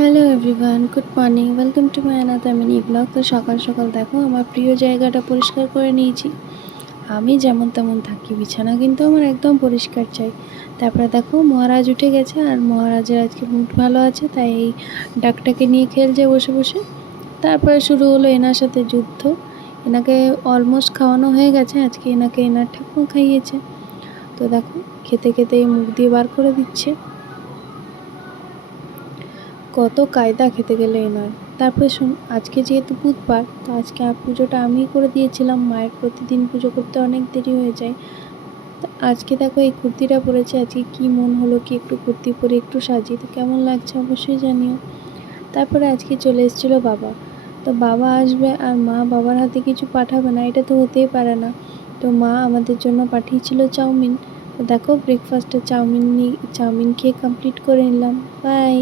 Hello everyone, good morning. Welcome to my another mini blog. তো সকাল সকাল দেখো আমার প্রিয় জায়গাটা পরিষ্কার করে নিয়েছি। আমি যেমন তেমন থাকি, বিছানা কিন্তু আমার একদম পরিষ্কার চাই। তারপরে দেখো মহারাজ উঠে গেছে, আর মহারাজের আজকে মুড ভালো আছে, তাই এই ডাকটাকে নিয়ে খেলছে বসে বসে। তারপরে শুরু হলো এনার সাথে যুদ্ধ। এনাকে অলমোস্ট খাওয়ানো হয়ে গেছে, আজকে এনাকে এনার ঠাকুমা খাইয়েছে। তো দেখো খেতে খেতে মুখ দিয়ে বার করে দিচ্ছে। কত কায়দা খেতে গেলে এনার। তারপরে আজকে যেহেতু বুধবার, তো আজকে পুজোটা আমিই করে দিয়েছিলাম। মায়ের প্রতিদিন পুজো করতে অনেক দেরি হয়ে যায়। তো আজকে দেখো এই কুর্তিটা পরেছে, আজকে কি মন হলো কি একটু কুর্তি পরে একটু সাজি, তো কেমন লাগছে অবশ্যই জানিও। তারপরে আজকে চলে এসেছিলো বাবা। তো বাবা আসবে আর মা বাবার হাতে কিছু পাঠাবে না, এটা তো হতেই পারে না। তো মা আমাদের জন্য পাঠিয়েছিল চাউমিন। তো দেখো ব্রেকফাস্টে চাউমিন খেয়ে কমপ্লিট করে নিলাম। বাই।